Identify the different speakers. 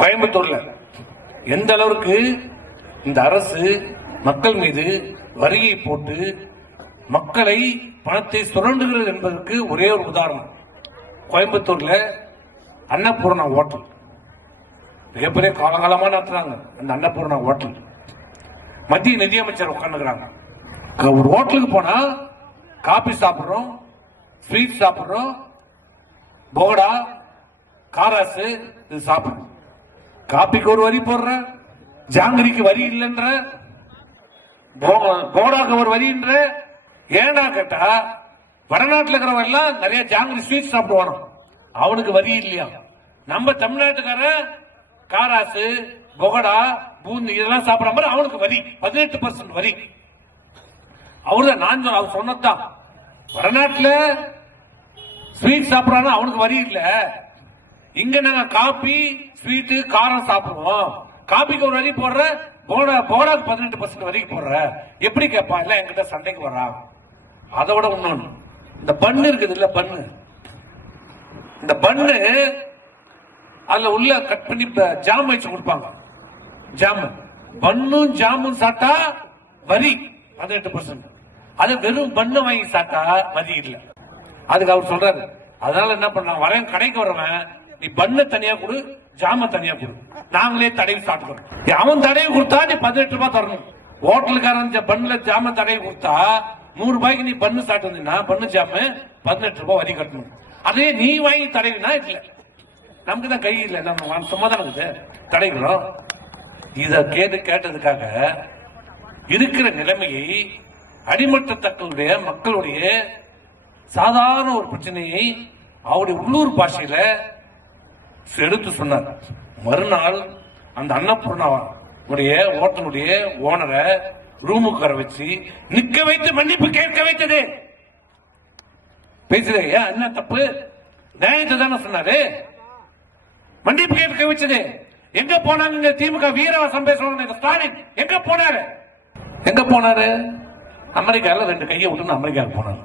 Speaker 1: கோயம்புத்தூர்ல. எந்த அளவுக்கு இந்த அரசு மக்கள் மீது வரியை போட்டு மக்களை பணத்தை சுரண்டுகிறது என்பதற்கு ஒரே ஒரு உதாரணம். கோயம்புத்தூர்ல அன்னபூர்ணா ஹோட்டல். மிகப்பெரிய காலகாலமாக நடத்துறாங்க அந்த அன்னபூர்ணா ஹோட்டல். மத்திய நிதியமைச்சர் உட்காந்துக்கிறாங்க ஒரு ஹோட்டலுக்கு போனா காபி சாப்பிட்றோம் ஸ்வீட் சாப்பிட்றோம் போகடா காராசு இது சாப்பிட்றோம். காப்பிக்கு ஒரு வரி போடுற ஜாங்கிரிக்கு வரி இல்லைன்ற போ- போடாக்கு ஒரு வரின்ற ஏன்னா கேட்டா வடநாட்டில் இருக்கிறவன் எல்லாம் நிறைய ஜாங்கிரி ஸ்வீட் சாப்பிடுவானோ. அவனுக்கு வரி இல்லையா? நம்ம தமிழ்நாட்டுக்காரன் காராசு பொகடா பூந்தி இதெல்லாம் சாப்பிடுற மாதிரி அவனுக்கு வரி பதினெட்டு பர்சன்ட் வரி. அவர்தான் நான் சொன்ன- அவர் சொன்னதுதான். வடநாட்டில் ஸ்வீட் சாப்பிடறானா அவனுக்கு வரி இல்லை. இங்க நாங்க காபி ஸ்வீட்டு காரம் சாப்பிடுவோம். காபிக்கு ஒரு வரி போடுற போடா போடாக்கு பதினெட்டு பர்சன்ட் வரைக்கும் போடுற. எப்படி கேட்பா இல்ல என்கிட்ட சண்டைக்கு வரா? அதை விட இன்னொன்னு இந்த பண்ணு இருக்குது இல்ல பண்ணு? இந்த பண்ணு அதுல உள்ள கட் பண்ணி ப- ஜாம் வச்சு கொடுப்பாங்க. ஜாம் பண்ணும் ஜாமும் சாப்பிட்டா வரி பதினெட்டு பர்சன்ட் அது வெறும் பண்ணு வாங்கி சாப்பிட்டா வரி இல்லை. அதுக்கு அவர் சொல்றாரு. அதனால என்ன பண்றான்? வரேன் கடைக்கு வரவன் நீ பண்ண தனியா கொடு ஜாம தனியா கொடு. நாங்களே தடவி சாப்பிடுறோம் அவன் தடவி கொடுத்தா நீ பதினெட்டு ரூபாய் தரணும். ஹோட்டலுக்காரன் ஜ- பண்ணுல ஜாம தடவி கொடுத்தா நூறு ரூபாய்க்கு நீ பண்ணு சாப்பிட்டு வந்தீங்கன்னா பண்ணு ஜாம பதினெட்டு ரூபாய் வரி கட்டணும். அதே நீ வாங்கி தடைனா இல்ல. நமக்கு தான் கை இல்லை. நம்ம வா- சும்மா தான் இருக்குது. தடைகளும் இதை கேட்டு கேட்டதுக்காக இருக்கிற நிலைமையை அடிமட்டத்தக்களுடைய மக்களுடைய சாதாரண ஒரு பிரச்சனையை அவருடைய உள்ளூர் பாஷையில எடுத்து சொன்னார். மறுநாள் அந்த அன்னபூர்ணா உடைய ஹோட்டலுடைய ஓனரை ரூமுக்கு வர வச்சு நிக்க வைத்து மன்னிப்பு கேட்க வைத்தது. பேசுதே ஏன் என்ன தப்பு? நியாயத்தை தானே சொன்னாரு? மன்னிப்பு கேட்க வச்சது. எங்க போனாங்க திமுக வீரவாசம் பேசுறவங்க ஸ்டாலின்? எங்க போனாரு? எங்க போனாரு? அமெரிக்கால ரெண்டு கையை விட்டு அமெரிக்காவுக்கு போனாரு.